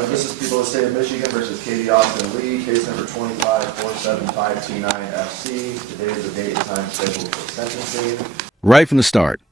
Honor, this is People of the State of Michigan versus Katie Austin Lee, case number 2547529FC. Today is the date and time scheduled for sentencing. Right from the start,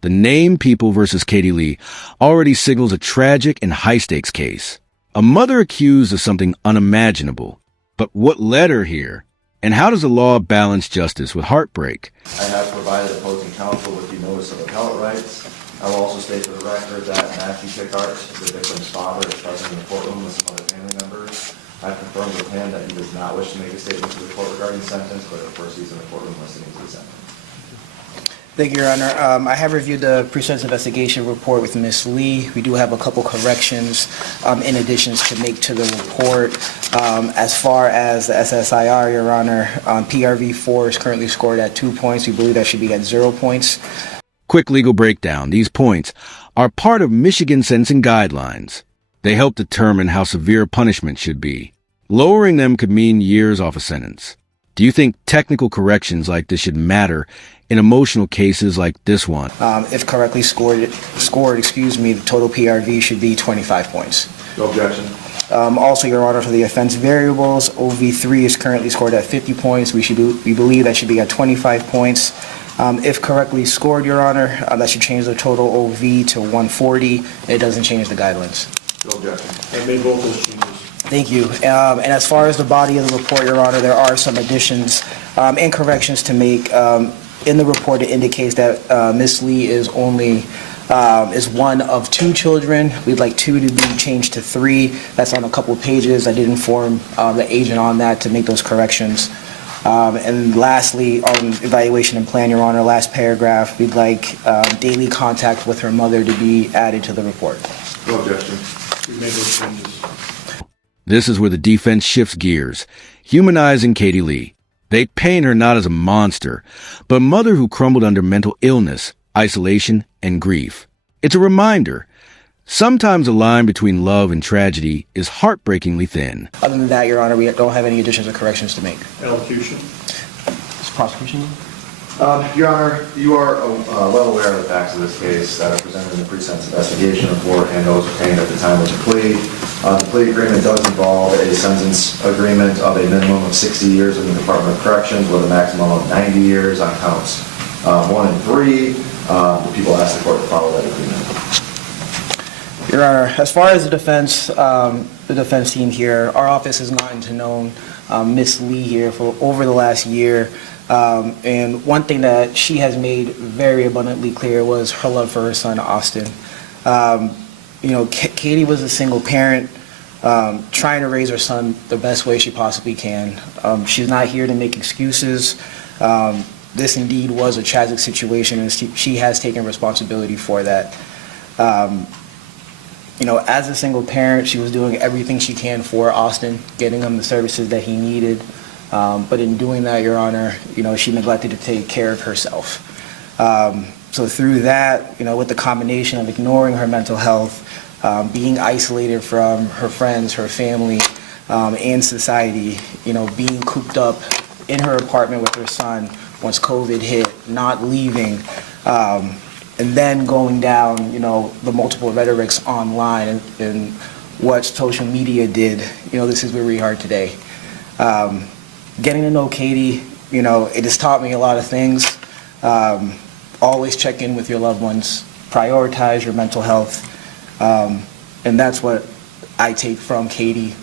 the name People versus Katie Lee already signals a tragic and high-stakes case. A mother accused of something unimaginable. But what led her here? And how does the law balance justice with heartbreak? I have provided opposing counsel with the notice of appellate rights. I will also state for the record that Matthew Pickardt, the victim's father, is present in the courtroom with some other family members. I have confirmed with him that he does not wish to make a statement to the court regarding sentence, but of course he's in the courtroom listening to the sentence. Thank you, Your Honor. I have reviewed the pre-sentence investigation report with Ms. Lee. We do have a couple corrections in additions to make to the report. As far as the SSIR, Your Honor, PRV 4 is currently scored at 2 points. We believe that should be at 0 points. Quick legal breakdown. These points are part of Michigan sentencing guidelines. They help determine how severe punishment should be. Lowering them could mean years off a sentence. Do you think technical corrections like this should matter in emotional cases like this one? If correctly scored, the total PRV should be 25 points. No objection. Also, Your Honor, for the offense variables, OV3 is currently scored at 50 points. We believe that should be at 25 points. If correctly scored, Your Honor, that should change the total OV to 140. It doesn't change the guidelines. No objection. I made both those changes. Thank you. And as far as the body of the report, Your Honor, there are some additions and corrections to make. In the report, it indicates that Ms. Lee is one of 2 children. We'd like 2 to be changed to 3. That's on a couple of pages. I did inform the agent on that to make those corrections. And lastly, on evaluation and plan, Your Honor, last paragraph, we'd like daily contact with her mother to be added to the report. No objection. We made those changes. This is where the defense shifts gears, humanizing Katie Lee. They paint her not as a monster, but a mother who crumbled under mental illness, isolation, and grief. It's a reminder. Sometimes the line between love and tragedy is heartbreakingly thin. Other than that, Your Honor, we don't have any additions or corrections to make. Elocution. Is prosecution? Your Honor, you are well aware of the facts of this case that are presented in the pre-sentence investigation report and those obtained at the time of the plea. The plea agreement does involve a sentence agreement of a minimum of 60 years in the Department of Corrections with a maximum of 90 years on counts 1 and 3. The people ask the court to follow that agreement. Your Honor, as far as the defense team here, our office has gotten to know Ms. Lee here for over the last year. And one thing that she has made very abundantly clear was her love for her son, Austin. Katie was a single parent trying to raise her son the best way she possibly can. She's not here to make excuses. This indeed was a tragic situation, and she has taken responsibility for that. As a single parent, she was doing everything she can for Austin, getting him the services that he needed. But in doing that, Your Honor, she neglected to take care of herself. So through that, with the combination of ignoring her mental health, being isolated from her friends, her family, and society, being cooped up in her apartment with her son once COVID hit, not leaving, and then going down, the multiple rhetorics online and what social media did, this is where we are today. Getting to know Katie, it has taught me a lot of things. Always check in with your loved ones, prioritize your mental health, and that's what I take from Katie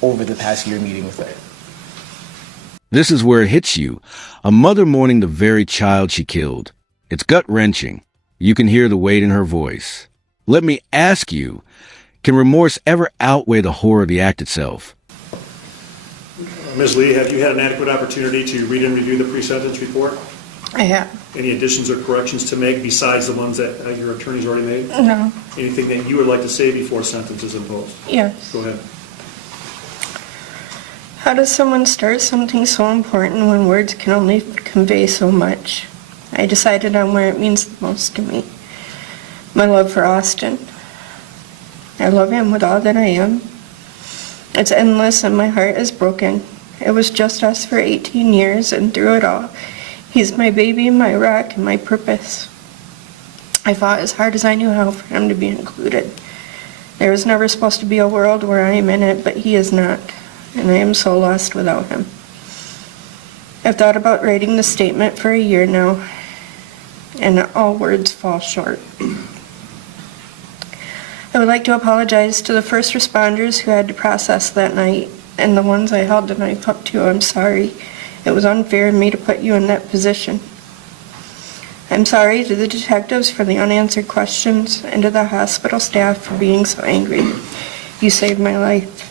over the past year meeting with her. This is where it hits you. A mother mourning the very child she killed. It's gut-wrenching. You can hear the weight in her voice. Let me ask you, can remorse ever outweigh the horror of the act itself? Ms. Lee, have you had an adequate opportunity to read and review the pre-sentence report? I have. Any additions or corrections to make besides the ones that your attorney's already made? No. Anything that you would like to say before sentence is imposed? Yes. Go ahead. How does someone start something so important when words can only convey so much? I decided on where it means the most to me. My love for Austin. I love him with all that I am. It's endless and my heart is broken. It was just us for 18 years, and through it all, he's my baby, my rock, and my purpose. I fought as hard as I knew how for him to be included. There was never supposed to be a world where I am in it, but he is not, and I am so lost without him. I've thought about writing the statement for a year now, and all words fall short. I would like to apologize to the first responders who had to process that night, and the ones I held the knife up to. I'm sorry. It was unfair of me to put you in that position. I'm sorry to the detectives for the unanswered questions, and to the hospital staff for being so angry. You saved my life.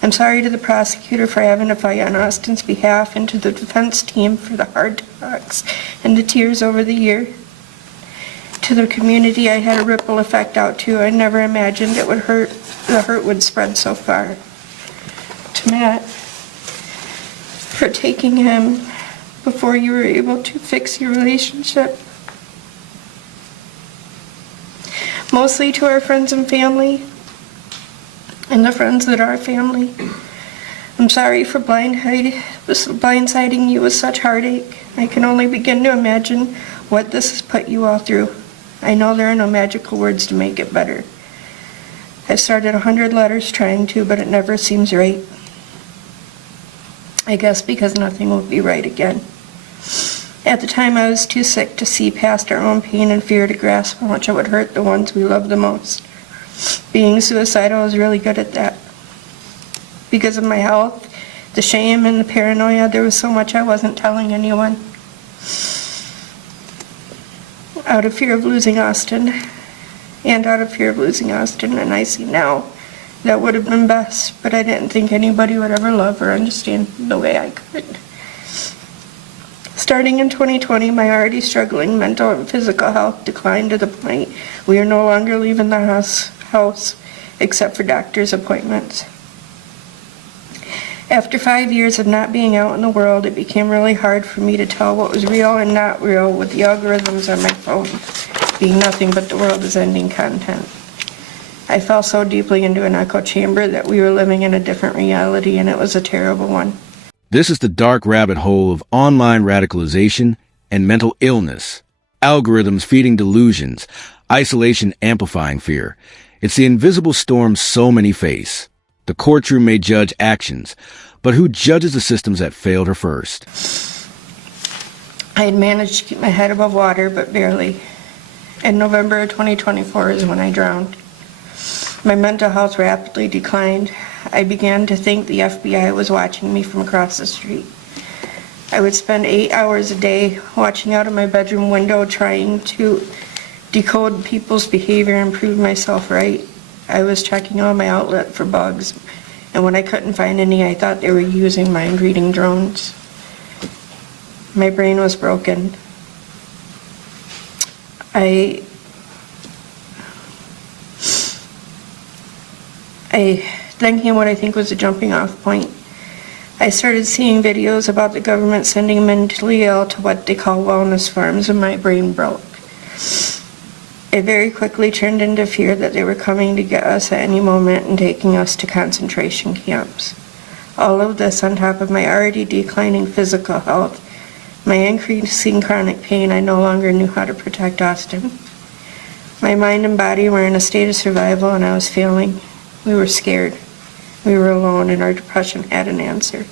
I'm sorry to the prosecutor for having to fight on Austin's behalf, and to the defense team for the hard talks and the tears over the year. To the community I had a ripple effect out to. I never imagined it would hurt. The hurt would spread so far. To Matt, for taking him before you were able to fix your relationship. Mostly to our friends and family, and the friends that are family. I'm sorry for blindsiding you with such heartache. I can only begin to imagine what this has put you all through. I know there are no magical words to make it better. I've started 100 letters trying to, but it never seems right. I guess because nothing will be right again. At the time, I was too sick to see past our own pain and fear to grasp how much it would hurt the ones we love the most. Being suicidal is really good at that. Because of my health, the shame, and the paranoia, there was so much I wasn't telling anyone. Out of fear of losing Austin, and I see now that would have been best, but I didn't think anybody would ever love or understand the way I could. Starting in 2020, my already struggling mental and physical health declined to the point we are no longer leaving the house except for doctor's appointments. After 5 years of not being out in the world, it became really hard for me to tell what was real and not real with the algorithms on my phone being nothing but the world is ending content. I fell so deeply into an echo chamber that we were living in a different reality, and it was a terrible one. This is the dark rabbit hole of online radicalization and mental illness. Algorithms feeding delusions, isolation amplifying fear. It's the invisible storm so many face. The courtroom may judge actions, but who judges the systems that failed her first? I had managed to keep my head above water, but barely. In November of 2024 is when I drowned. My mental health rapidly declined. I began to think the FBI was watching me from across the street. I would spend 8 hours a day watching out of my bedroom window trying to decode people's behavior and prove myself right. I was checking all my outlet for bugs, and when I couldn't find any, I thought they were using mind-reading drones. My brain was broken. I then came what I think was a jumping off point. I started seeing videos about the government sending mentally ill to what they call wellness farms, and my brain broke. It very quickly turned into fear that they were coming to get us at any moment and taking us to concentration camps. All of this on top of my already declining physical health, my increasing chronic pain. I no longer knew how to protect Austin. My mind and body were in a state of survival, and I was failing. We were scared. We were alone, and our depression had an answer.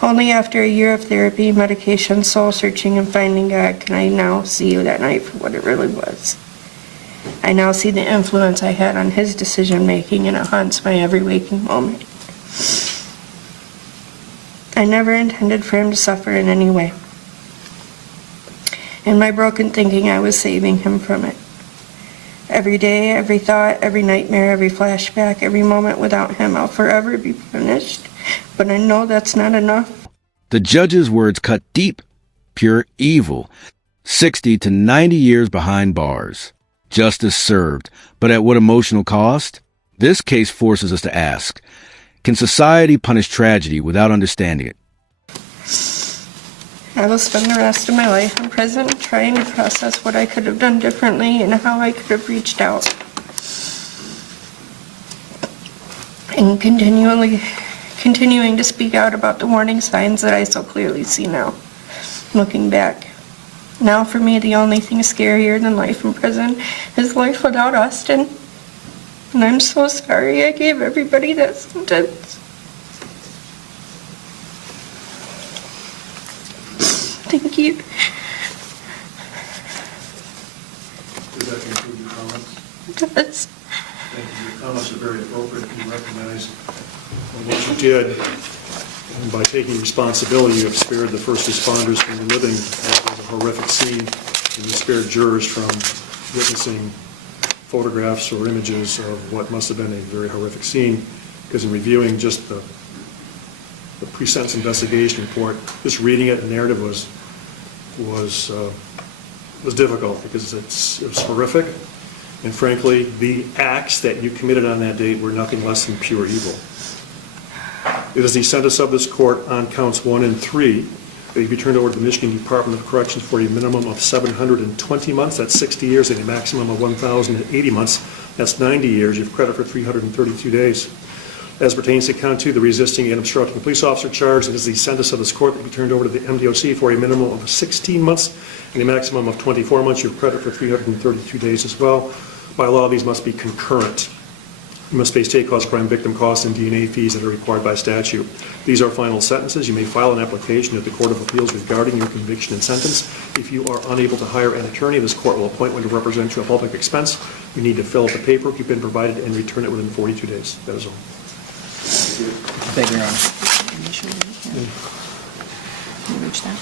Only after a year of therapy, medication, soul searching, and finding God can I now see that night for what it really was. I now see the influence I had on his decision making, and it haunts my every waking moment. I never intended for him to suffer in any way. In my broken thinking, I was saving him from it. Every day, every thought, every nightmare, every flashback, every moment without him, I'll forever be punished. But I know that's not enough. The judge's words cut deep, pure evil. 60 to 90 years behind bars. Justice served, but at what emotional cost? This case forces us to ask, can society punish tragedy without understanding it? I will spend the rest of my life in prison trying to process what I could have done differently and how I could have reached out. And continuing to speak out about the warning signs that I so clearly see now, looking back. Now for me, the only thing scarier than life in prison is life without Austin. And I'm so sorry I gave everybody that sentence. Thank you. Does that conclude your comments? It does. Thank you. Your comments are very appropriate. You recognize what you did. And by taking responsibility, you have spared the first responders from reliving what was a horrific scene, and you spared jurors from witnessing photographs or images of what must have been a very horrific scene. Because in reviewing just the pre-sentence investigation report, just reading it, the narrative was difficult because it was horrific. And frankly, the acts that you committed on that date were nothing less than pure evil. It is the sentence of this court on counts 1 and 3 that you be turned over to the Michigan Department of Corrections for a minimum of 720 months, that's 60 years, and a maximum of 1,080 months, that's 90 years. You have credit for 332 days. As pertains to count 2, the resisting and obstructing a police officer charge, it is the sentence of this court that be turned over to the MDOC for a minimum of 16 months and a maximum of 24 months. You have credit for 332 days as well. By law, these must be concurrent. You must pay state cause crime victim costs and DNA fees that are required by statute. These are final sentences. You may file an application at the Court of Appeals regarding your conviction and sentence. If you are unable to hire an attorney, this court will appoint one to represent you at public expense. You need to fill out the paperwork you've been provided and return it within 42 days. That is all. Thank you, Your Honor. Can you reach that?